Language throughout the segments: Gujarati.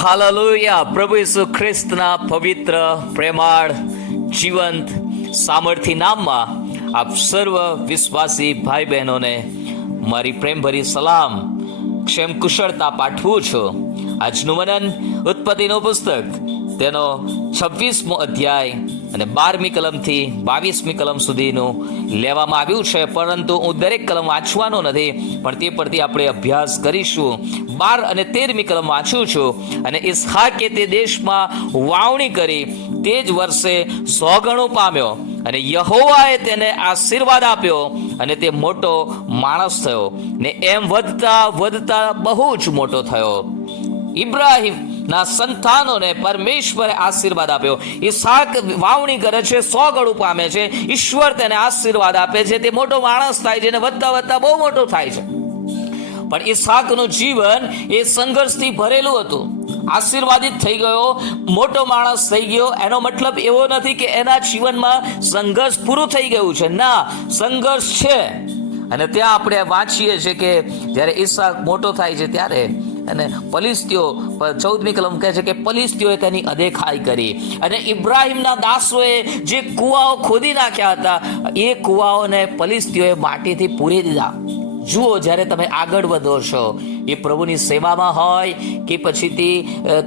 હાલેલુયા. પ્રભુ ઈસુ ખ્રિસ્તના પવિત્ર પ્રેમાળ જીવંત સામર્થ્ય નામમાં આપ સર્વ વિશ્વાસી ભાઈ બહેનોને મારી પ્રેમભરી સલામ, ક્ષેમ કુશળતા પાઠવું છું. આજનું મનન ઉત્પત્તિનું પુસ્તક તેનો 26મો અધ્યાય અને 12મી કલમથી 22મી કલમ સુધીનું લેવામાં આવ્યું છે, પરંતુ હું દરેક કલમ વાંચવાનો નથી, પણ તે પરથી આપણે અભ્યાસ કરીશું. 12 અને 13મી કલમ વાંચું છું. અને ઇસ્હાકે તે દેશમાં વાવણી કરી, તે જ વર્ષે 100 ગણું પામ્યો, અને યહોવાએ તેને આશીર્વાદ આપ્યો, અને તે મોટો માણસ થયો, ને એમ વધતા વધતા બહુ જ મોટો થયો. ઇબ્રાહિમ ના સંતાનોને પરમેશ્વરે આશીર્વાદ આપ્યો. ઈસાક વાવણી કરે છે, 100 ગણું પામે છે. ઈશ્વર તેને આશીર્વાદ આપે છે, તે મોટો માણસ થાય છે, અને વધતા વધતા બહુ મોટો થાય છે. પણ ઈસાકનું જીવન એ સંઘર્ષથી ભરેલું હતું. આશીર્વાદિત થઈ ગયો, મોટો માણસ થઈ ગયો, એનો મતલબ એવો નથી કે એના જીવનમાં સંઘર્ષ પૂરું થઈ ગયું છે. ના, સંઘર્ષ છે. અને ત્યાં આપણે વાંચીએ છીએ કે જ્યારે ઈસાક મોટો થાય છે ત્યારે અને પલિસ્તીઓ 14મી કલમ કહે છે કે પલિસ્તીઓએ તેની અદેખાઈ કરી, અને ઇબ્રાહિમના દાસોએ જે કુવાઓ ખોદી નાખ્યા હતા એ કુવાઓને પલિસ્તીઓએ માટીથી પૂરી દીધા. જુઓ, જ્યારે તમે આગળ વધો છો, એ પ્રભુની સેવામાં હોય કે પછીથી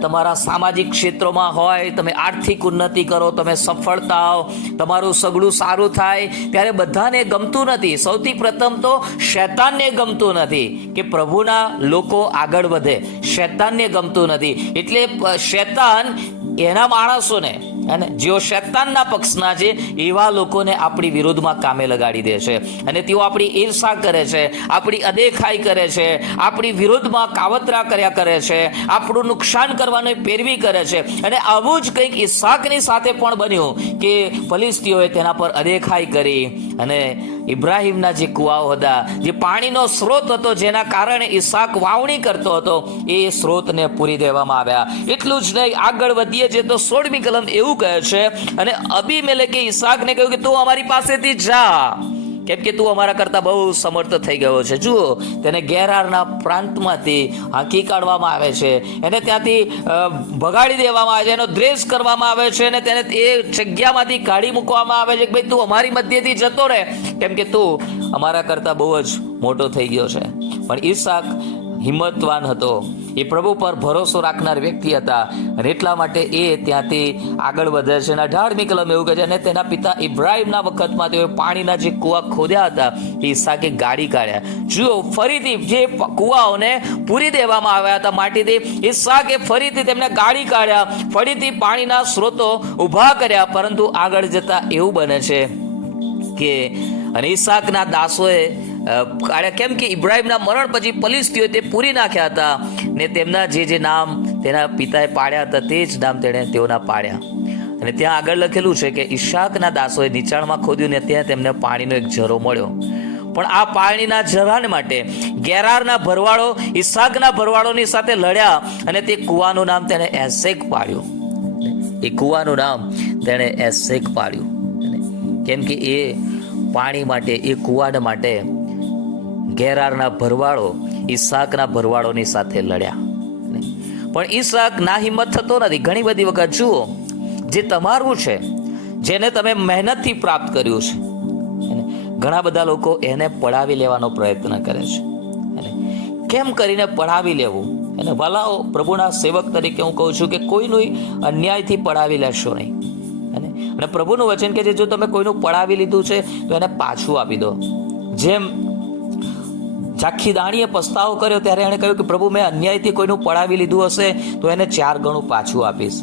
તમારા સામાજિક ક્ષેત્રોમાં હોય, તમે આર્થિક ઉન્નતિ કરો, તમે સફળતા હો, તમારું સગડું સારું થાય, ત્યારે બધાને ગમતું નથી. સૌથી પ્રથમ તો શૈતાનને ગમતું નથી કે પ્રભુના લોકો આગળ વધે. શૈતાનને ગમતું નથી. એટલે શૈતાન એના માણસોને, અને જેઓ શૈતાનના પક્ષના છે એવા લોકોને આપણી વિરોધમાં કામે લગાડી દે છે, અને તેઓ આપણી ઈર્ષા કરે છે, આપણી અદેખાઈ કરે છે, આપણી વિરોધમાં કાવતરા કર્યા કરે છે, આપણું નુકસાન કરવાની પેરવી કરે છે. અને આવું જ કંઈક ઈસાકની સાથે પણ બન્યું કે ફલિસ્તીઓએ તેના પર અદેખાઈ કરી, અને ઇબ્રાહિમના જે કુવાઓ હતા, જે પાણીનો સ્ત્રોત હતો, જેના કારણે ઈસાક વાવણી કરતો હતો, એ સ્ત્રોતને પૂરી દેવામાં આવ્યા. એટલું જ નહીં, આગળ વધીએ છીએ તો 16મી કલમ એવું કહે છે, અને અબીમેલેકે ઈસાકને કહ્યું કે તું અમારી પાસેથી જા, કેમ કે તું અમારા કરતા બહુ સમર્થ થઈ ગયો છે. જુઓ, તેને ગેરારના પ્રાંતમાંથી હાંકી કાઢવામાં આવે છે, એને ત્યાંથી ભગાડી દેવામાં આવે છે, એનો દ્વેષ કરવામાં આવે છે, અને તેને એ જગ્યામાંથી કાઢી મૂકવામાં આવે છે કે ભાઈ તું અમારી મધ્યથી જતો રહે, કેમ કે તું અમારા કરતા બહુ જ મોટો થઈ ગયો છે. પણ ઈસાક હિંમતવાન હતો, એ પ્રભુ પર ભરોસો રાખનાર વ્યક્તિ હતા, અને એટલા માટે એ ત્યાંથી આગળ વધે છે. અને 18મી કલમ એવું કહે છે, અને તેના પિતા ઇબ્રાહિમના વખતમાં તેઓ પાણીના જે કુવા ખોદ્યા હતા એ ઈસાકે ગાળી કાઢ્યા. જુઓ, ફરીથી જે કુવાઓને પૂરી દેવામાં આવ્યા હતા માટીથી, ઈસાકે ફરીથી તેમને ગાળી કાઢ્યા, ફરીથી પાણીના સ્ત્રોતો ઊભા કર્યા. પરંતુ આગળ જતા એવું બને છે કે અને ઈસાકના દાસોએ કેમ કે ઇબ્રાહિમના મરણ પછી ફલિસ્તીઓએ તે પૂરી નાખ્યા હતા, ને તેમના જે નામ તેના પિતાએ પાડ્યા હતા તે જ નામ તેણે તેઓના પાડ્યા. અને ત્યાં આગળ લખેલું છે કે ઈસાકના દાસોએ નીચાણમાં ખોદ્યું, ને ત્યાં તેમને પાણીનો એક ઝરો મળ્યો. પણ આ પાણીના ઝરાને માટે ગેરારના ભરવાડો ઈસાકના ભરવાડોની સાથે લડ્યા, અને તે કુવાનું નામ તેણે એસેક પાડ્યું. એ કુવાનું નામ તેણે એસેક પાડ્યું, કેમ કે એ પાણી માટે, એ કુવાને માટે ગેરારના ભરવાડો ઈસાકના ભરવાડોની સાથે લડ્યા. પણ ઈસાક ના હિંમત થતો નથી. ઘણી બધી વખત જુઓ, જે તમારું છે, જેને તમે મહેનતથી પ્રાપ્ત કર્યું છે, ઘણા બધા લોકો એને પડાવી લેવાનો પ્રયત્ન કરે છે. કેમ કરીને પડાવી લેવું? એને ભલાઓ, પ્રભુના સેવક તરીકે હું કહું છું કે કોઈનું અન્યાયથી પડાવી લેશો નહીં. અને પ્રભુનું વચન કે જો તમે કોઈનું પડાવી લીધું છે તો એને પાછું આપી દો. જેમ ઝાંખી દાણીએ પસ્તાવો કર્યો ત્યારે એણે કહ્યું કે પ્રભુ, મેં અન્યાયથી કોઈનું પડાવી લીધું હશે તો એને 4 ગણું પાછું આપીશ.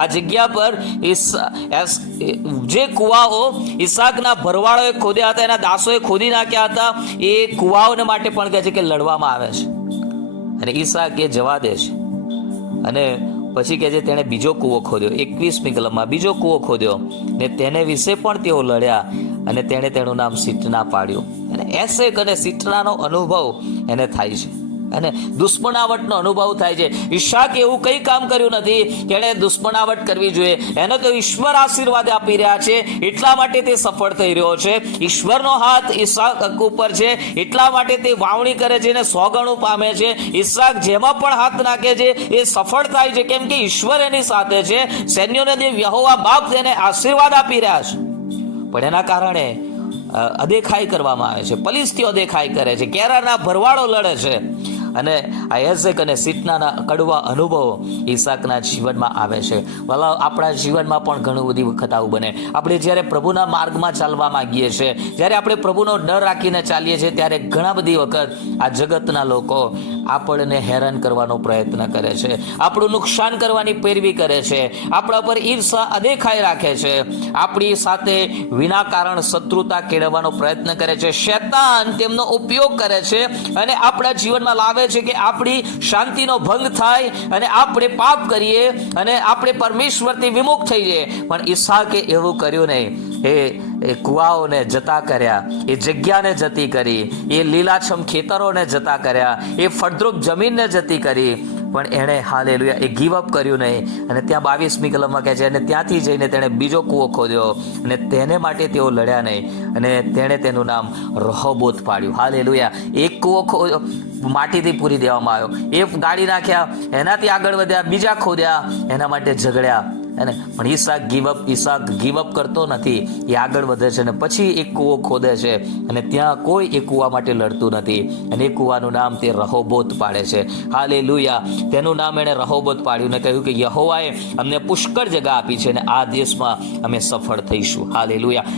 આ જગ્યા પર જે કુવાઓ ઈસાકના ભરવાડોએ ખોદ્યા હતા, એના દાસોએ ખોદી નાખ્યા હતા, એ કુવાઓને માટે પણ કહે છે કે લડવામાં આવે છે. અને ઈસાક એ જવા દે છે, અને પછી કહે છે તેણે બીજો કૂવો ખોદ્યો. 21મી કલમમાં બીજો કૂવો ખોદ્યો, ને તેને વિશે પણ તેઓ લડ્યા, અને તેણે તેનું નામ સિટના પાડ્યું. અને એસેક અને સિટનાનો અનુભવ એને થાય છે. અને દુશ્મનાવટનો અનુભવ થાય છે. ઈશાકે એવું કંઈ કામ કર્યું નથી કે એણે દુશ્મનાવટ કરવી જોઈએ. એને તો ઈશ્વર આશીર્વાદ આપી રહ્યા છે, એટલા માટે તે સફળ થઈ રહ્યો છે. ઈશ્વરનો હાથ ઈસાક ઉપર છે, એટલા માટે તે વાવણી કરે છે અને 100 ગણું પામે છે. ઈસાક જેમાં પણ હાથ નાખે છે એ સફળ થાય છે, કેમ કે ઈશ્વર એની સાથે છે. સૈન્યોને દેવ યહોવા બાપ તેને આશીર્વાદ આપી રહ્યા છે. પણ એના કારણે અદેખાઈ કરવામાં આવે છે. ફલિસ્તીઓ અદેખાઈ કરે છે, કેરાના ભરવાડો લડે છે. અને આ એઝેક અને સિટનાના કડવા અનુભવો ઈસાકના જીવનમાં આવે છે. ભલા આપણા જીવનમાં પણ ઘણી બધી વખત આવું બને. આપણે જ્યારે પ્રભુના માર્ગમાં ચાલવા માંગીએ છીએ, જ્યારે આપણે પ્રભુનો ડર રાખીને ચાલીએ છીએ, ત્યારે ઘણા બધી વખત આ જગતના લોકો આપણને હેરાન કરવાનો પ્રયત્ન કરે છે, આપણું નુકસાન કરવાની પેરવી કરે છે, આપણા પર ઈર્ષા અદેખાઈ રાખે છે, આપણી સાથે વિના કારણ શત્રુતા કેળવવાનો પ્રયત્ન કરે છે. શૈતાન તેમનો ઉપયોગ કરે છે અને આપણા જીવનમાં લાવે છે કે આપણી શાંતિનો ભંગ થાય અને આપણે પાપ કરીએ અને આપણે પરમેશ્વરથી વિમુખ થઈ જઈએ. પણ ઈસાકે એવું કર્યું નહીં. એ કુવાઓને જતા કર્યા, એ જગ્યાને જતી કરી, એ લીલાછમ ખેતરોને જતા કર્યા, એ ફળદ્રુપ જમીનને જતી કરી. પણ એણે હાલેલુયા એ ગીવ અપ કર્યું નહીં. અને ત્યાં 22મી કલમમાં કહે છે, અને ત્યાંથી જઈને તેણે બીજો કૂવો ખોદ્યો અને તેને માટે તેઓ લડ્યા નહીં. અને તેણે તેનું નામ રહોબોત પાડ્યું. હાલેલુયા. એક કૂવો માટીથી પૂરી દેવામાં આવ્યો, એ ગાળી નાખ્યા, એનાથી આગળ વધ્યા, બીજા ખોદ્યા, એના માટે ઝઘડ્યા. પણ ઈસાક ગીવ અપ કરતો નથી. એ આગળ વધે છે અને પછી એક કૂવો ખોદે છે અને ત્યાં કોઈ એ કૂવા માટે લડતું નથી. અને એ કૂવાનું નામ તે રહોબોત પાડે છે. હાલેલુયા. તેનું નામ એણે રહોબોત પાડ્યું ને કહ્યું કે યહોવાએ અમને પુષ્કળ જગ્યા આપી છે અને આ દેશમાં અમે સફળ થઈશું. હાલેલુયા.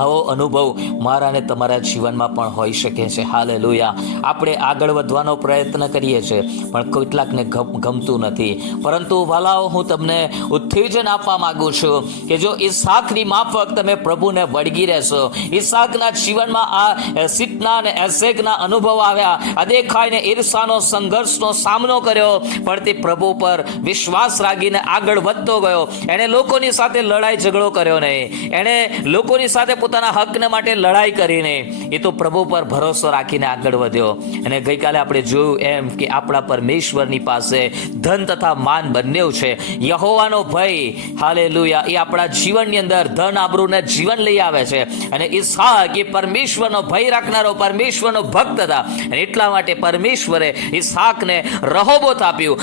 આવો અનુભવ મારા અને તમારા જીવનમાં પણ હોઈ શકે છે. હાલેલુયા. આપણે આગળ વધવાનો પ્રયત્ન કરીએ છીએ, પણ કેટલાકને ગમતું નથી. પરંતુ વાલાઓ, હું તમને ઉત્તેજન આપવા માંગુ છું કે જો ઈસાકની માફક તમે પ્રભુને વળગી રહેશો, ઈસાકના જીવનમાં આ સિટના અને એઝેકના અનુભવ આવ્યા, અદેખાઈને ઈર્ષાનો સંઘર્ષનો સામનો કર્યો, પણ તે પ્રભુ પર વિશ્વાસ રાખીને આગળ વધતો ગયો. એણે લોકોની સાથે લડાઈ ઝઘડો કર્યો નહીં, એણે લોકોની સાથે પોતાના હકને માટે લડાઈ કરીને એ તો પ્રભુ પર ભરોસો રાખીને આગળ વધ્યો. અને ગઈકાલે આપણે જોયું એમ કે આપણા પરમેશ્વરની પાસે ધન તથા માન બંને છે. યહોવાનો ભય, હાલેલુયા, એ આપણા જીવનની અંદર ધન, આબરૂ ને જીવન લઈ આવે છે. અને ઈસાક એ પરમેશ્વરનો ભય રાખનારો પરમેશ્વરનો ભક્ત હતા. અને એટલા માટે પરમેશ્વરે ઈસાકને રહોબોત આપ્યું,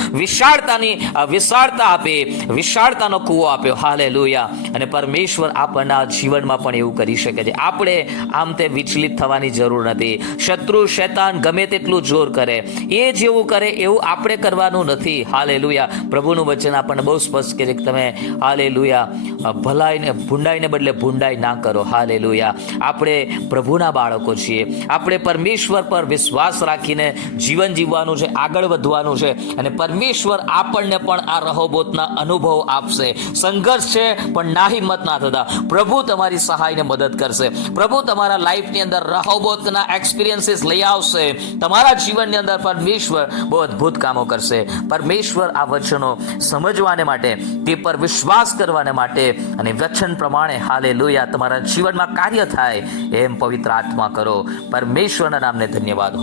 વિશાળતા આપી, વિશાળતાનો કૂવો આપ્યો. હાલેલુયા. અને પરમેશ્વર આપણના જીવનમાં પણ એવું કરી શકે છે. આપણે આમ તે વિચલિત થવાની જરૂર નથી. શત્રુ શૈતાન ગમે તેટલું જોર કરે, એ જેવું કરે એવું આપણે કરવાનું નથી. હાલેલુયા. પ્રભુનું વચન આપણને બહુ સ્પષ્ટ કહે છે કે તમે હાલેલુયા ભૂંડાઈને બદલે ભૂંડાઈ ના કરો. હાલેલુયા. આપણે પ્રભુના બાળકો છીએ. આપણે પરમેશ્વર પર વિશ્વાસ રાખીને જીવન જીવવાનું છે, આગળ વધવાનું છે. અને પરમેશ્વર આપણને પણ આ રહોબોતના અનુભવ આપશે. સંઘર્ષ છે પણ ના હિંમત ના થતા. પ્રભુ તમારી સહાયને મદદ કરશે. પ્રભુ તમારા લાઈફની અંદર રહોબોતના એક્સપિરિયન્સીસ લઈ આવશે. તમારા જીવનની અંદર પરમેશ્વર બહુ અદ્ભુત કામો કરશે. પરમેશ્વર આ વચનો સમજવાને માટે, તે પર વિશ્વાસ કરવાને માટે અને વચન પ્રમાણે હાલેલુયા તમારા જીવનમાં કાર્ય થાય એમ પવિત્ર આત્મા કરો. પરમેશ્વરના નામને ધન્યવાદ.